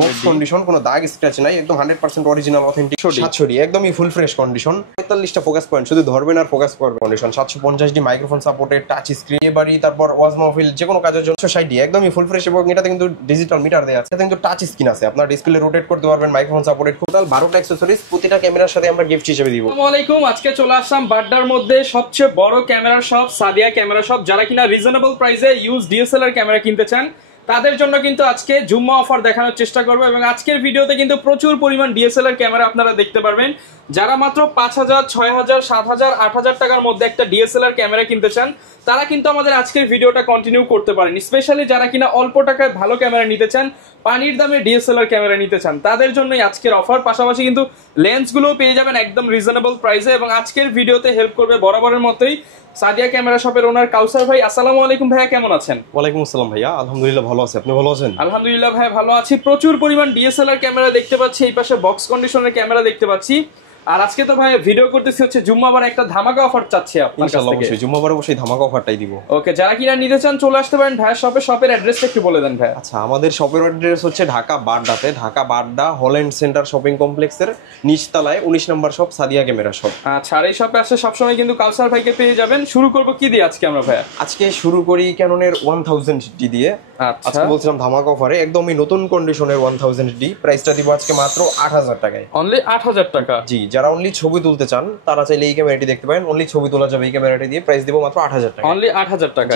Box condition, কোনো দাগ scratch নাই, একদম 100% অরিজিনাল অথেন্টিক 720 একদমই ফুল ফ্রেশ কন্ডিশন। 45টা ফোকাস পয়েন্ট, শুধু ধরবেন আর ফোকাস করবে condition. 750D microphone supported, touch screen, এবারই তারপর ওয়াজ মাহফিল যে কোনো কাজের জন্য 60 একদমই ফুল ফ্রেশ। এবং এটাতে কিন্তু ডিজিটাল মিটার দেওয়া আছে, এটাতে কিন্তু টাচ স্ক্রিন আছে, আপনার ডিসপ্লে রোটেট করতে পারবেন। মাইক্রোফোন সাপোর্টেড, টোটাল 12টা অ্যাকসেসরিজ প্রতিটা ক্যামেরার সাথে আমরা গিফট হিসেবে দিব। আসসালামু আলাইকুম, আজকে চলে আসলাম বাড্ডার মধ্যে সবচেয়ে বড় camera shop Sadia camera shop. যারা কিনা রিজনেবল প্রাইসে ইউজ ডিএসএলআর ক্যামেরা কিনতে চান তাদের জন্য কিন্তু আজকে জুম্মা অফার দেখানোর চেষ্টা করবো। এবং আজকের ভিডিওতে কিন্তু প্রচুর পরিমাণ ডিএসএলআর ক্যামেরা আপনারা দেখতে পারবেন। যারা মাত্র 5000, 6000, 7000, 8000 টাকার মধ্যে একটা ডিএসএলআর ক্যামেরা কিনতে চান তারা কিন্তু আমাদের আজকের ভিডিওটা কন্টিনিউ করতে পারেন। স্পেশালি যারা কিনা অল্প টাকায় ভালো ক্যামেরা নিতে চান, পানির দামে ডিএসএলআর ক্যামেরা নিতে চান, তাদের জন্যই আজকের অফার। পাশাপাশি কিন্তু লেন্সগুলো পেয়ে যাবেন একদম রিজনেবল প্রাইসে। এবং আজকের ভিডিওতে হেল্প করবে বরাবরের মতোই সাদিয়া ক্যামেরা শপের ওনার কাউসার ভাই। আসসালামু আলাইকুম ভাইয়া, কেমন আছেন? ওয়ালাইকুম আসসালাম ভাইয়া, আলহামদুলিল্লাহ ভালো আছি, আপনি ভালো আছেন? আলহামদুলিল্লাহ ভাই ভালো আছি। প্রচুর পরিমাণ ডিএসএলআর ক্যামেরা দেখতে পাচ্ছি, এই পাশে বক্স কন্ডিশনের ক্যামেরা দেখতে পাচ্ছি। আর আজকে তো ভাই ভিডিও করতেছি হচ্ছে জুম্মাবার একটা ধামাকা অফার চাচ্ছি আপনার কাছ থেকে। অবশ্যই জুম্মাবার অবশ্যই ধামাকা অফারটাই দিব। ওকে, যারা কিনা নিতে চান চলে আসতে পারেন ভাইয়া শপে। শপের অ্যাড্রেসটা একটু বলে দেন ভাই। আচ্ছা, আমাদের শপের অ্যাড্রেস হচ্ছে ঢাকা বাড্ডাতে, Dhaka Badda holland center shopping কমপ্লেক্সের নিচতলায় 19 নম্বর শপ, সাদিয়া ক্যামেরা শপ। আচ্ছা, আর এই শপে আসলে সবসময় কিন্তু কাউসার ভাইকে পেয়ে যাবেন। শুরু করব কি দিয়ে আজকে আমরা ভাইয়া? আজকে শুরু করি ক্যাননের 1000D দিয়ে। আজকে বলছিলাম ধামাকা অফারে একদমই নতুন কন্ডিশনের 1000D, প্রাইসটা দিব আজকে মাত্র 8000 টাকায়। অনলি 8000 টাকা? জি, যারা অনলি ছবি তুলতে চান তারা চাইলে এই ক্যামেরাটি দেখতে পারেন। অনলি ছবি তোলা যাবে এই ক্যামেরাটি দিয়ে, প্রাইস দিব মাত্র 8000 টাকা। অনলি 8000 টাকা।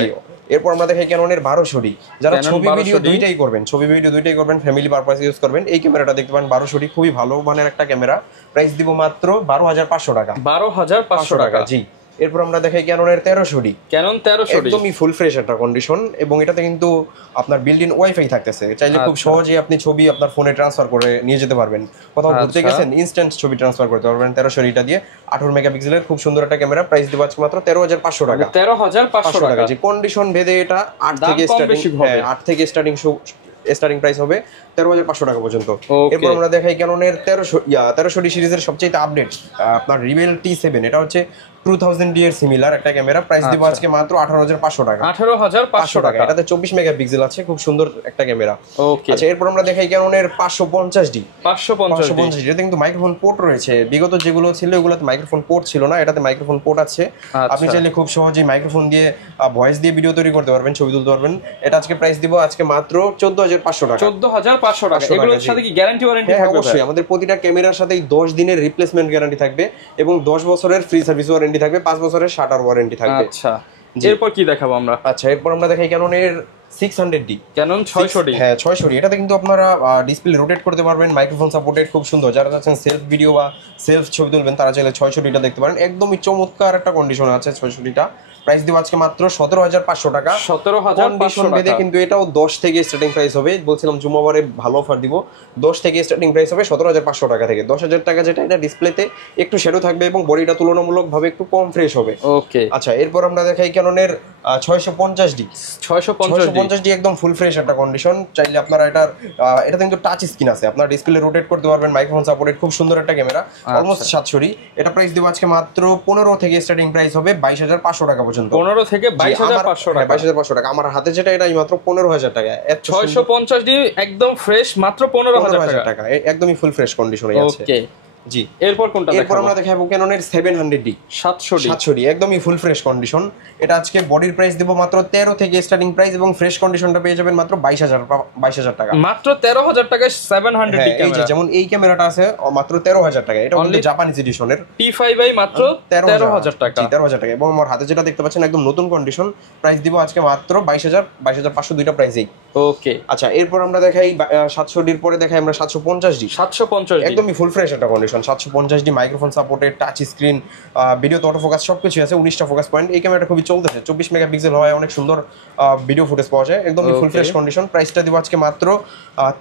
এরপর আমরা দেখাই ক্যাননের 1200D। যারা ছবি ভিডিও দুইটাই করবেন, ফ্যামিলি পারপাস ইউজ করবেন, এই ক্যামেরাটা দেখতে পারেন 1200D, খুবই ভালো মানের একটা ক্যামেরা। প্রাইস দিব মাত্র 12500 টাকা। 12500 টাকা, জি। এরপর আমরা দেখাই ক্যাননের 1300D। ক্যানন 1300D একদমই ফুল ফ্রেশ একটা কন্ডিশন, এবং এটাতে কিন্তু আপনার বিল্ট ইন ওয়াইফাই থাকতেছে। চাইলে খুব সহজেই আপনি ছবি আপনার ফোনে ট্রান্সফার করে নিয়ে যেতে পারবেন। কোথাও ঘুরতে গেছেন, ইনস্ট্যান্ট ছবি ট্রান্সফার করতে পারবেন 1300D দিয়ে। 18 মেগাপিক্সেলের খুব সুন্দর একটা ক্যামেরা। প্রাইস দিব আজকে মাত্র 13500 টাকা। 13500 টাকা। যে কন্ডিশন ভেদে এটা 8 থেকে স্টার্টিং প্রাইস হবে 13500 টাকা পর্যন্ত। এরপর আমরা দেখাই ক্যাননের 1300D সিরিজের সবচেয়ে আপডেট আপনার রিবেল T7। এটা হচ্ছে 2000D এর সিমিলার একটা ক্যামেরা। প্রাইস দিব আজকে মাত্র 18500 টাকা। 18500 টাকা। এটাতে 24 মেগাপিক্সেল আছে, খুব সুন্দর একটা ক্যামেরা। ওকে, আচ্ছা, এরপর আমরা দেখাই ক্যাননের 550D। 550D এটাতে কিন্তু মাইক্রোফোন পোর্ট রয়েছে। বিগত যেগুলো ছিল ওগুলোতে মাইক্রোফোন পোর্ট ছিল না, এটাতে মাইক্রোফোন পোর্ট আছে। আপনি চাইলে খুব সহজেই মাইক্রোফোন দিয়ে ভয়েস দিয়ে ভিডিও তৈরি করতে পারবেন, ছবি তুলতে পারবেন। এটা আজকে প্রাইস দিব আজকে মাত্র 14500 টাকা। 14500 টাকা। এগুলোর সাথে কি গ্যারান্টি ওয়ারেন্টি থাকবে? অবশ্যই, আমাদের প্রতিটা ক্যামেরার সাথেই 10 দিনের রিপ্লেসমেন্ট গ্যারান্টি থাকবে এবং 10 বছরের ফ্রি সার্ভিস ওয়ারেন্টি থাকবে, 5 বছরের শাটার ওয়ারেন্টি থাকবে। আচ্ছা, এরপর কি দেখাবো আমরা? আচ্ছা, এরপর আমরা দেখাই ক্যাননের 600D। Canon 600D। হ্যাঁ, 600D। এটাতে কিন্তু আপনারা ডিসপ্লে রোটেট করতে পারবেন, মাইক্রোফোন সাপোর্টেড, খুব সুন্দর। যারা চাচ্ছেন সেলফ ভিডিও বা সেলফ ছবি তুলবেন তারা চাইলে 600Dটা দেখতে পারেন। একদমই চমৎকার একটা কন্ডিশন আছে 600Dটা। প্রাইস দিব আজকে মাত্র 17500 টাকা। 17500 টাকা। কিন্তু এটাও 10 থেকে স্টার্টিং প্রাইস হবে। বলছিলাম জুম্মাবারে ভালো অফার দিব, 10 থেকে স্টার্টিং প্রাইস হবে 17500 টাকা থেকে। 10000 টাকা যেটা, এটা ডিসপ্লেতে একটু শ্যাডো থাকবে এবং বডিটা তুলনামূলকভাবে একটু কম ফ্রেশ হবে। ওকে, আচ্ছা, এরপর আমরা দেখাই ক্যাননের 650D। 650D একদম ফুল ফ্রেশ একটা কন্ডিশন। চাইলে আপনারা এটা কিন্তু টাচ স্ক্রিন আছে, আপনার ডিসপ্লে রোটেট করতে পারবেন, মাইক্রোফোন সাপোর্টেড, খুব সুন্দর একটা ক্যামেরা। Almost 700D। এটা প্রাইস দিব আজকে মাত্র 15 থেকে স্টার্টিং প্রাইস হবে 22500 টাকা পর্যন্ত। 15 থেকে 22500 টাকা। 22500 টাকা। আমার হাতে যেটা, এটা মাত্র 15000 টাকা। 650D একদম ফ্রেশ, মাত্র 15000 টাকা। একদমই ফুল ফ্রেশ কন্ডিশনে আছে। ওকে, জি। এরপর কোনটা দেখাবো? এরপর আমরা দেখাবো ক্যাননের 700D। 700D একদমই ফুল ফ্রেশ কন্ডিশন। এটা আজকে বডির প্রাইস দেব মাত্র 13 থেকে স্টার্টিং প্রাইস, এবং ফ্রেশ কন্ডিশনটা পেয়ে যাবেন মাত্র 22000 টাকা। মাত্র 13000 টাকায় 700D ক্যামেরা। যেমন এই ক্যামেরাটা আছে মাত্র 13000 টাকা। এটা অনলি জাপানিজ এডিশনের T5i, মাত্র 13000 টাকা। 13000 টাকা। এবং আমার হাতে যেটা দেখতে পাচ্ছেন একদম নতুন কন্ডিশন। প্রাইস দিব আজকে মাত্র 22500 দুইটা প্রাইসেই। ওকে, আচ্ছা, এরপর আমরা দেখাই 700D এর পরে দেখাই আমরা 750D। 750D একদমই ফুল ফ্রেশ একটা condition. 750D microphone supported, touch screen, video তো অটো ফোকাস সবকিছু আছে, 19টা ফোকাস পয়েন্ট। এই ক্যামেরাটা খুবই চলতেছে, 24 মেগাপিক্সেল হয়, অনেক সুন্দর ভিডিও ফুটেজ পাওয়া যায়। একদমই ফুল ফ্রেশ কন্ডিশন। প্রাইসটা দিব আজকে মাত্র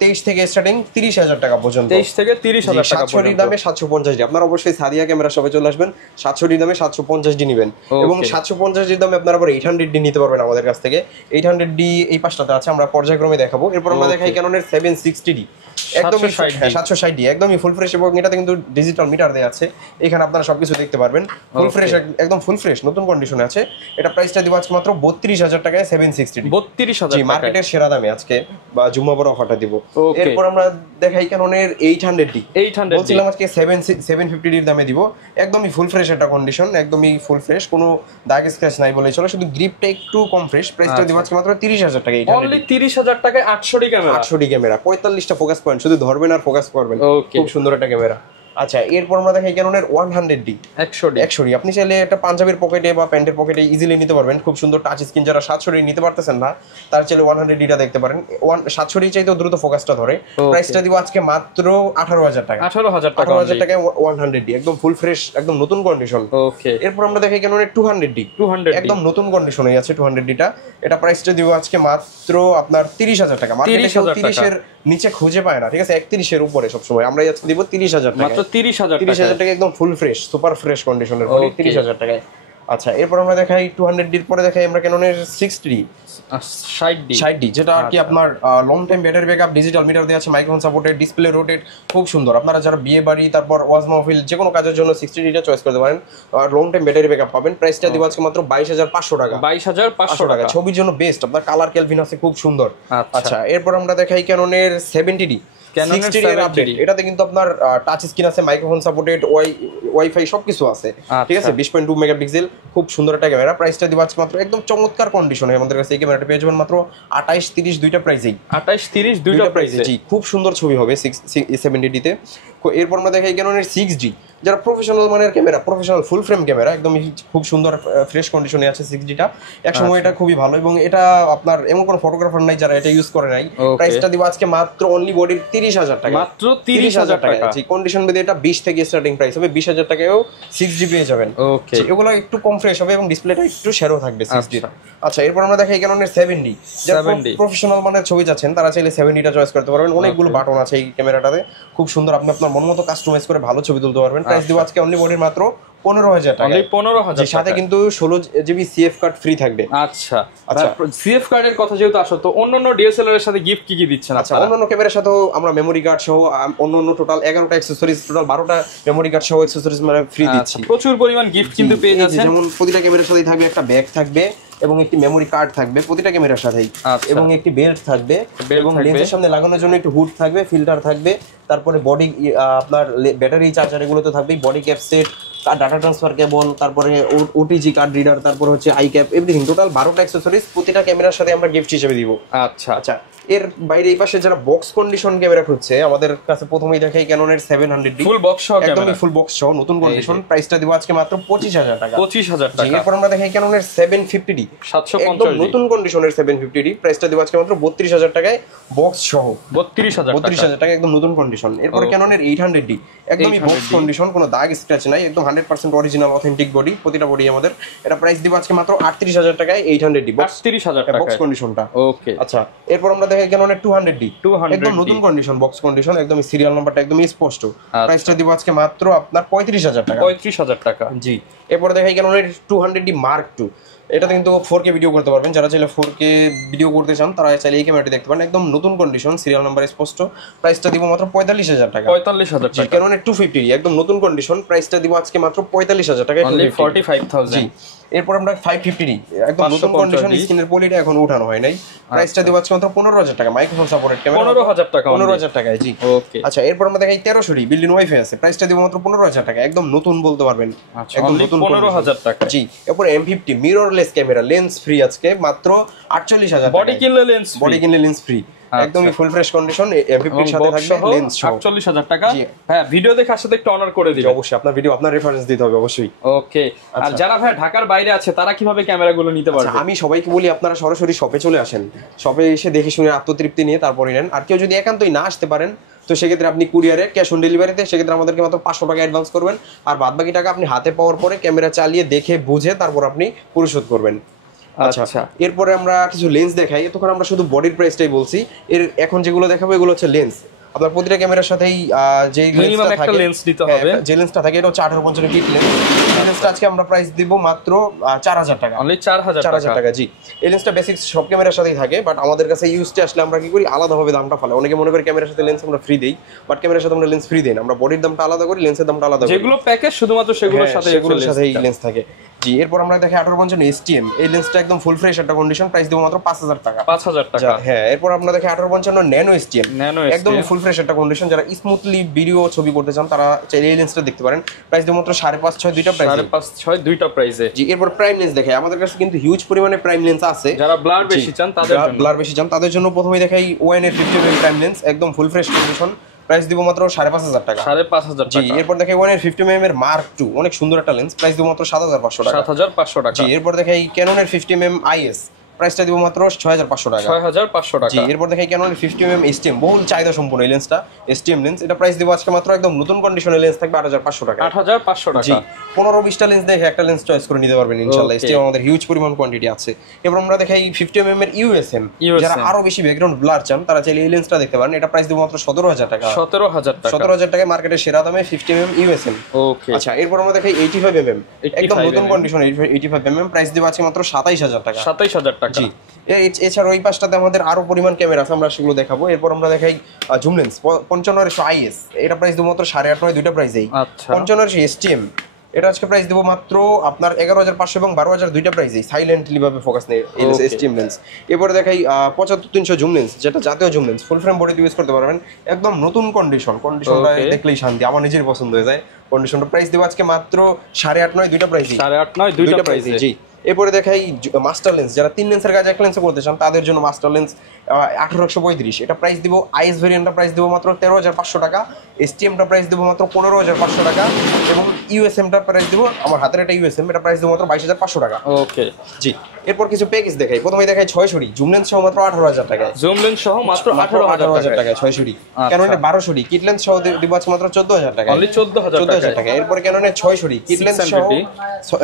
23 থেকে স্টার্টিং 30000 টাকা পর্যন্ত। 23 থেকে 30000 টাকা পর্যন্ত। 700D দামে 750D। আপনারা অবশ্যই সাদিয়া ক্যামেরা শপে চলে আসবেন, 700D দামে 750D নেবেন। এবং 750D দামে আপনারা আবার 800D নিতে পারবেন আমাদের কাছ থেকে। 800D এই পাশটাতে আছে, আমরা পর্যায়ক্রমে দেখাবো। এরপর আমরা দেখাই ক্যাননের 760D। একদমই 760D একদমই ফুল ফ্রেশ এবং এটাতে কিন্তু ডিজিটাল মিটার দেয়া আছে। এখানে আপনারা সবকিছু দেখতে পারবেন। ফুল ফ্রেশ, একদম ফুল ফ্রেশ নতুন কন্ডিশনে আছে। এটা প্রাইসটা দিব আজকে মাত্র 32000 টাকায় 760D। 32000 জি, মার্কেটের সেরা দামে আজকে বা জুম্মা বড় অফারটা দিব। এরপর আমরা দেখাই ক্যাননের 800D। বলছিলাম আজকে 750D এর দামে দিব। একদমই ফুল ফ্রেশ একটা কন্ডিশন, একদমই ফুল ফ্রেশ, কোনো দাগ স্ক্র্যাচ নাই বলেই চলে, শুধু গ্রিপটা একটু কম ফ্রেশ। প্রাইসটা দিব আজকে মাত্র 30000 টাকা। অনলি 30000 টাকায় 800D ক্যামেরা। 800D ক্যামেরা, 45টা ফোকাস পয়েন্ট, শুধু ধরবেন আর ফোকাস করবেন। খুব সুন্দর একটা ক্যামেরা। আচ্ছা, এরপর আমরা দেখাই ক্যাননের 100D 100D। আপনি চাইলে একটা পাঞ্জাবির পকেটে বা প্যান্টের পকেটে ইজিলি নিতে পারবেন, খুব সুন্দর টাচ স্ক্রিন। যারা 700D নিতে পারতেছেন না তার চাইলে 100Dটা দেখতে পারেন। 700D চাইতেও দ্রুত ফোকাসটা ধরে। প্রাইসটা দিব আজকে মাত্র 18000 টাকা। 18000 টাকায় 100D একদম ফুল ফ্রেশ, একদম নতুন কন্ডিশন। এরপর আমরা দেখাই ক্যাননের 200D একদম নতুন কন্ডিশনে আছে 200Dটা। এটা প্রাইসটা দিব আজকে মাত্র আপনার 30000 টাকা। মার্কেটে 30 এর নিচে খুঁজে পায় না, ঠিক আছে, 31 এর উপরে সবসময়। আমরা আজকে দিব 30000 টাকা। মাত্র 30000 টাকা একদম ফুল ফ্রেশ, সুপার ফ্রেশ কন্ডিশনের পরে 30000 টাকায়। আচ্ছা, এরপর আমরা দেখাই 200D এর পরে দেখাই আমরা ক্যাননের 60D যেটা আর কি আপনার long time battery backup, digital meter দেওয়া আছে, মাইক্রোফোন সাপোর্টেড, ডিসপ্লে রোটেট, খুব সুন্দর। আপনারা যারা বিয়ে বাড়ি তারপর ওয়াজ মাহফিল যে কোনো কাজের জন্য 60Dটা চয়েস করতে পারেন। আর লং টাইম ব্যাটারি ব্যাকআপ পাবেন। প্রাইসটা দিব আজকে মাত্র 22500 টাকা। 22500 টাকা। ছবির জন্য বেস্ট, আপনার কালার ক্যালভিন আছে খুব সুন্দর। আচ্ছা, এরপর আমরা দেখাই ক্যাননের 70D 60D এর আপডেট। এটাতে কিন্তু আপনার টাচ স্ক্রিন আছে, মাইক্রোফোন সাপোর্টেড, ওয়াইফাই সবকিছু আছে, ঠিক আছে। 20.2 মেগাপিক্সেল, খুব সুন্দর একটা ক্যামেরা। প্রাইসটা দিব আজকে মাত্র একদম চমৎকার কন্ডিশনে আমাদের কাছে এই ক্যামেরাটা পেয়ে যাবেন মাত্র 28-30 দুইটা প্রাইসেই। 28-30 দুইটা প্রাইসে, জি, খুব সুন্দর ছবি হবে 70D তে। এরপর আমরা দেখাই ক্যাননের 6D, যারা প্রফেশনাল মানের ক্যামেরা, প্রফেশনাল ফুল ফ্রেম ক্যামেরা, একদম খুব সুন্দর ফ্রেশ কন্ডিশনে আছে 6Dটা। একসময় এটা খুবই ভালো এবং এটা আপনার এমন কোনো ফটোগ্রাফার নাই যারা এটা ইউজ করে নাই। প্রাইসটা দিব আজকে মাত্র অনলি বডির 30000 টাকা। মাত্র 30000 টাকা। জি, কন্ডিশন বেদে এটা 20 থেকে স্টার্টিং প্রাইস হবে। 20000 টাকায়ও 6D পেয়ে যাবেন। ওকে, এগুলো একটু কম ফ্রেশ হবে এবং ডিসপ্লেটা একটু শ্যাডো থাকবে 6D। আচ্ছা, এরপর আমরা দেখাই ক্যাননের 7D, যারা প্রফেশনাল মানের ছবি যাচ্ছেন তারা চাইলে 7Dটা চয়েস করতে পারবেন। অনেকগুলো বাটন আছে এই ক্যামেরাটাতে, খুব সুন্দর। আপনি আপনার মন মতো কাস্টমাইজ করে ভালো ছবি তুলতে পারবেন। প্রাইস দিব আজকে অনলি বডির মাত্র 15000 টাকা। 15000 সাথে কিন্তু 16GB CF কার্ড ফ্রি থাকবে। আচ্ছা, CF কার্ডের কথা যেহেতু আসো, তো অন্যান্য ডিএসএলআর এর সাথে গিফট কি দিচ্ছেন? আচ্ছা, অন্যান্য ক্যামেরার সাথেও আমরা মেমোরি কার্ড সহ অন্যান্য টোটাল 11টা অ্যাকসেসরিজ, টোটাল 12টা মেমোরি কার্ড সহ অ্যাকসেসরিজ মানে ফ্রি দিচ্ছি। প্রচুর পরিমাণ গিফট কিন্তু পেয়ে যাচ্ছেন। যেমন প্রতিটা ক্যামেরার সাথেই থাকবে একটা ব্যাগ থাকবে এবং একটি মেমোরি কার্ড থাকবে প্রতিটা ক্যামেরার সাথেই, এবং একটি বেল্ট থাকবে, এবং লেন্সের সামনে লাগানোর জন্য একটু হুড থাকবে, ফিল্টার থাকবে, তারপরে বডি আপনার ব্যাটারি চার্জার এগুলো তো থাকবেই, body cap set, data transfer cable, তারপরে ওটিজি কার্ড রিডার, তারপরে হচ্ছে আই ক্যাপ, এভরিথিং টোটাল 12টা অ্যাকসেসরিজ প্রতিটা ক্যামেরার সাথে আমরা গিফট হিসেবে দিব। আচ্ছা আচ্ছা, এর বাইরে এই পাশে যারা বক্স কন্ডিশন ক্যামেরা খুঁজছে আমাদের কাছে প্রথমেই দেখাই ক্যাননের 700D ফুল বক্স সহ, একদমই ফুল বক্স সহ নতুন কন্ডিশন। প্রাইসটা দিব আজকে মাত্র 25000 টাকা। 25000 টাকা। এরপর আমরা দেখাই ক্যাননের 750D 750D নতুন কন্ডিশনের 750D। প্রাইসটা দিব আজকে মাত্র 32000 টাকায় বক্স সহ। 32000 টাকা একদম নতুন কন্ডিশন। এরপর ক্যাননের 800D একদমই বক্স কন্ডিশন, কোনো দাগ স্ক্র্যাচ নাই, একদম 100% অরিজিনাল অথেন্টিক বডি, প্রতিটা বডি আমাদের। এটা প্রাইস দিব আজকে মাত্র 38000 টাকায় 800D 38000 টাকা বক্স কন্ডিশনটা। ওকে, আচ্ছা, এরপর আমরা দেখাই ক্যাননের 200D একদম নতুন কন্ডিশন, বক্স কন্ডিশন, একদম সিরিয়াল নাম্বারটা একদম স্পষ্ট। প্রাইসটা দিব আজকে মাত্র আপনার 35000 টাকা। 35000 টাকা, জি। এরপর দেখাই ক্যাননের 200D Mark II। এটাতে কিন্তু 4K ভিডিও করতে পারবেন। যারা চাইলে 4K ভিডিও করতে চান তারা চাইলে এই ক্যামেরাটি দেখতে পারেন, একদম নতুন কন্ডিশন, সিরিয়াল নাম্বার স্পষ্ট। প্রাইসটা দিব মাত্র 45000 টাকা। 45000 টাকা। ক্যাননের 250D একদম নতুন কন্ডিশন। প্রাইসটা দিব আজকে মাত্র 45000 টাকা। 45000। জি। এরপর আমরা 550D একদম নতুন কন্ডিশন, স্ক্রিনের পলিটা এখনো উঠানো হয় নাই। প্রাইসটা দিব আজকে মাত্র 15000 টাকা। মাইক্রোফোন সাপোর্টেড ক্যামেরা 15000 টাকা। 15000 টাকায়, জি। ওকে, আচ্ছা, এরপর আমরা দেখাই 1300D বিল্ডিং ওয়াইফাই আছে। প্রাইসটা দিব মাত্র 15000 টাকা, একদম নতুন বলতে পারবেন, একদম নতুন 15000 টাকা। জি। এরপর M50 mirrorless camera, lens free আজকে মাত্র 48000 টাকা। বডি কিনলে লেন্স ফ্রি, একদমই ফুল ফ্রেশ কন্ডিশন। M50 এর সাথে থাকবে লেন্স সহ 48000 টাকা। হ্যাঁ, ভিডিও দেখে আসলে একটু অনার করে দিবেন অবশ্যই। আপনার ভিডিও আপনার রেফারেন্স দিতে হবে অবশ্যই। ওকে, আর যারা ভাই ঢাকার বাইরে আছে তারা কিভাবে ক্যামেরাগুলো নিতে পারবে? আমি সবাইকে বলি আপনারা সরাসরি শপে চলে আসেন, শপে এসে দেখে শুনে আত্মতৃপ্তি নিয়ে তারপরে নেন। আর কেউ যদি একান্তই না আসতে পারেন তো সেক্ষেত্রে আপনি কুরিয়ারে ক্যাশ অন ডেলিভারিতে সেক্ষেত্রে আমাদেরকে মাত্র 500 টাকা অ্যাডভান্স করবেন, আর বাদ বাকি টাকা আপনি হাতে পাওয়ার পরে ক্যামেরা চালিয়ে দেখে বুঝে তারপর আপনি পরিশোধ করবেন। আচ্ছা, এরপরে আমরা কিছু লেন্স দেখাই। এতক্ষণ আমরা শুধু বডির প্রাইসটাই বলছি, এর এখন যেগুলো দেখাবো এগুলো হচ্ছে লেন্স। আপনার প্রতিটা ক্যামেরার সাথেই যে মিনিমাম একটা লেন্স দিতে হবে, যে লেন্সটা থাকে এটা হচ্ছে 18-55 কিট লেন্স। এই লেন্সটা আজকে আমরা প্রাইস দিব মাত্র 4000 টাকা, অনলি 4000 টাকা। জি, এই লেন্সটা বেসিক সব ক্যামেরার সাথেই থাকে, বাট আমাদের কাছে ইউজটা আসলে আমরা কি করি আলাদাভাবে দামটা ফেলাই। অনেকে মনে করি ক্যামেরার সাথে লেন্স আমরা ফ্রি দেই, বাট ক্যামেরার সাথে আমরা লেন্স ফ্রি দেই না, আমরা বডির দামটা আলাদা করি, লেন্সের দামটা আলাদা করি। যেগুলো প্যাকেজ শুধুমাত্র সেগুলোর সাথেই লেন্স থাকে। জি, এরপর আমরা দেখি 18-55 STM, এই লেন্সটা একদম ফুল ফ্রেশ একটা কন্ডিশন, প্রাইস দেব মাত্র 5000 টাকা। 5000 টাকা। হ্যাঁ, এরপর আমরা দেখি 18-55 ন্যানো STM, একদম ফুল ফ্রেশ একটা কন্ডিশন। যারা স্মুথলি ভিডিও ছবি করতে চান তারা চাইলে এই লেন্সটা দেখতে পারেন, প্রাইস দেব মাত্র 5.5-6 দুইটা প্রাইস, 5.5-6 দুইটা প্রাইসে। জি, এরপর প্রাইম লেন্স দেখে আমাদের কাছে কিন্তু হিউজ পরিমাণে প্রাইম লেন্স আছে। যারা ব্লার বেশি চান তাদের জন্য প্রথমে দেখাই ওয়ান এর 50 mm প্রাইম লেন্স, একদম ফুল ফ্রেশ কন্ডিশন, প্রাইস দিব মাত্র 5500 টাকা। 5500 জি, এরপর দেখাই ওয়ান এর 50 mm এর মার্ক 2, অনেক সুন্দর একটা লেন্স, প্রাইস দিব মাত্র 7500 টাকা। 7500 টাকা। জি, এরপর দেখাই ক্যাননের 50 mm IS, প্রাইসটা দিব মাত্র 6500 টাকা। 6500 টাকা। জি, এরপর দেখাই ক্যাননের 50 mm STM, বহুল চাহিদা সম্পন্ন এই লেন্সটা, STM লেন্স, এটা প্রাইস দিব আজকে মাত্র একদম নতুন কন্ডিশনের লেন্স থাকবে 8500 টাকা। 8500 টাকা। জি, 15-20টা লেন্স দেখে একটা লেন্স চয়েস করে নিতে পারবেন ইনশাআল্লাহ। STM আমাদের হিউজ পরিমাণ কোয়ান্টিটি আছে। এরপর আমরা দেখাই 50 mm এর USM, যারা আরো বেশি ব্যাকগ্রাউন্ড ব্লার চান তারা চাইলে এই লেন্সটা দেখতে পারেন, এটা প্রাইস দিব মাত্র 17000 টাকা। 17000 টাকা। 17000 টাকায় মার্কেটে সেরা দামে 50 mm USM। ওকে, আচ্ছা, এরপর আমরা দেখাই 85 mm, একদম নতুন কন্ডিশন 85 mm, প্রাইস দিব আছে মাত্র 27000 টাকা। 27000 টাকা। জি, এছাড়া ওই পাশটাতে আমাদের আরো পরিমাণ ক্যামেরা আছে, আমরা সেগুলো দেখাবো। এরপর আমরা দেখাই জুম লেন্স 55 IS, এটা প্রাইস দেব মাত্র 8.5-9 দুইটা প্রাইসেই। আচ্ছা, 55 STM, এটা আজকে প্রাইস দেব মাত্র আপনার 11500 এবং 12000 দুইটা প্রাইসেই, সাইলেন্টলি ভাবে ফোকাস নেই এই STM লেন্স। এরপর দেখাই 75300 জুম লেন্স, যেটা জাতীয় জুম লেন্স, ফুল ফ্রেম বডিতে ইউজ করতে পারবেন, একদম নতুন কন্ডিশনটা দেখলেই শান্তি, আমার নিজের পছন্দ হয়ে যায় কন্ডিশনটা। প্রাইস দেব আজকে মাত্র 8.5-9 দুইটা প্রাইসই, 8.5-9 দুইটা প্রাইসে। জি, এরপরে দেখাই মাস্টার লেন্স, যারা 3 লেন্সের কাজ 1 লেন্সে করতে চান তাদের জন্য মাস্টার লেন্স 1835, এটা প্রাইস দিব IS ভেরিয়েন্টটা প্রাইস দিব মাত্র 13500 টাকা, STMটা প্রাইস দিব মাত্র 15500 টাকা, এবং USMটা প্রাইস দিব, আমার হাতের একটা USM, এটা প্রাইস দিব মাত্র 22500 টাকা। ওকে, জি, এরপর কিছু প্যাকেজ দেখাই। প্রথমে দেখাই 6 ছড়ি জুম লেন্স সহ মাত্র 18000 টাকা। জুম লেন্স সহ মাত্র 18000 টাকা 6 ছড়ি। ক্যাননের 12 ছড়ি কিট লেন্স সহ দিব আছে মাত্র 14000 টাকা, অনলি 14000 টাকা। এরপর ক্যাননের 6 ছড়ি কিট লেন্স সহ,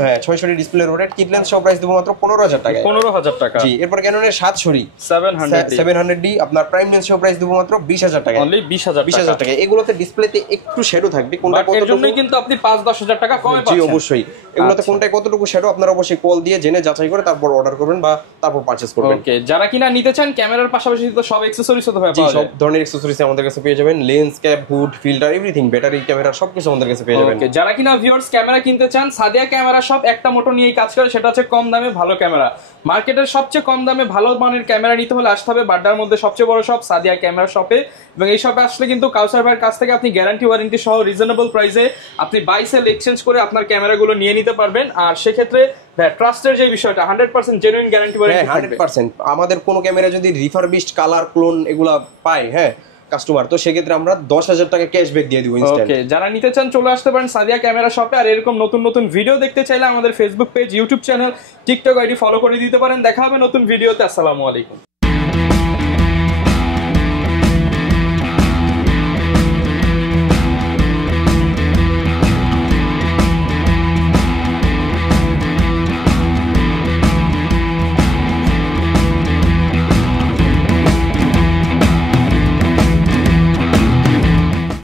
হ্যাঁ 6 ছড়ি ডিসপ্লে রোটেট কিট লেন্স সহ প্রাইস দিব মাত্র 15000 টাকা। 15000 টাকা। জি, এরপর ক্যাননের 7 ছড়ি 700D আপনার প্রাইম লেন্স সহ প্রাইস দিব মাত্র 20000 টাকা, অনলি 20000 টাকা। এগুলোতে ডিসপ্লেতে একটু শ্যাডো থাকবে, কোনটা কতটুকু, এর জন্যই কিন্তু আপনি 5-10 টাকা কমে পাচ্ছেন। জি, অবশ্যই। এগুলোতে কোনটায় কতটুকু শ্যাডো আপনারা অবশ্যই কল দিয়ে জেনে যাচাই করে তারপর অর্ডার করবেন বা তারপর পারচেজ করবেন। ওকে, যারা কিনা নিতে চান ক্যামেরার পাশাপাশি তো সব অ্যাকসেসরিজ তো পাওয়া যায়। সব ধরনের অ্যাকসেসরিজ আমাদের কাছে পেয়ে যাবেন, lens, cap, hood, filter, everything, battery, camera সবকিছু আমাদের কাছে পেয়ে যাবেন। ওকে, যারা কিনা ভিউয়ার্স ক্যামেরা কিনতে চান, সাদিয়া ক্যামেরা সব একটা মোটো নিয়েই কাজ করে, সেটা হচ্ছে কম দামে ভালো ক্যামেরা। মার্কেটের সবচেয়ে কম দামে ভালো মানের ক্যামেরা নিতে হলে আসতে হবে বাড্ডার মধ্যে সবচেয়ে বড় শপ সাদিয়া ক্যামেরা শপে। এবং এই শপে আসলে কিন্তু কাউসার ভাইয়ের কাছ থেকে আপনি গ্যারান্টি ওয়ারেন্টি সহ রিজনেবল প্রাইসে আপনি বাই সেল এক্সচেঞ্জ করে আপনার ক্যামেরাগুলো নিয়ে নিতে পারবেন। আর সেক্ষেত্রে ট্রাস্টের যে বিষয়টা 100% জেনুইন গ্যারান্টি ওয়ারেন্টি থাকবে। 100% আমাদের কোনো ক্যামেরা যদি রিফারবিশড কালার ক্লোন এগুলা পায়, হ্যাঁ কাস্টমার, তো সেক্ষেত্রে আমরা 10000 টাকা ক্যাশব্যাক দিয়ে দিব ইনস্ট্যান্ট। ওকে, যারা নিতে চান চলে আসতে পারেন সাদিয়া ক্যামেরা শপে। আর এরকম নতুন নতুন ভিডিও দেখতে চাইলে আমাদের Facebook page, YouTube channel, TikTok ID follow করে দিতে পারেন। দেখা হবে নতুন ভিডিওতে। আসসালামু আলাইকুম।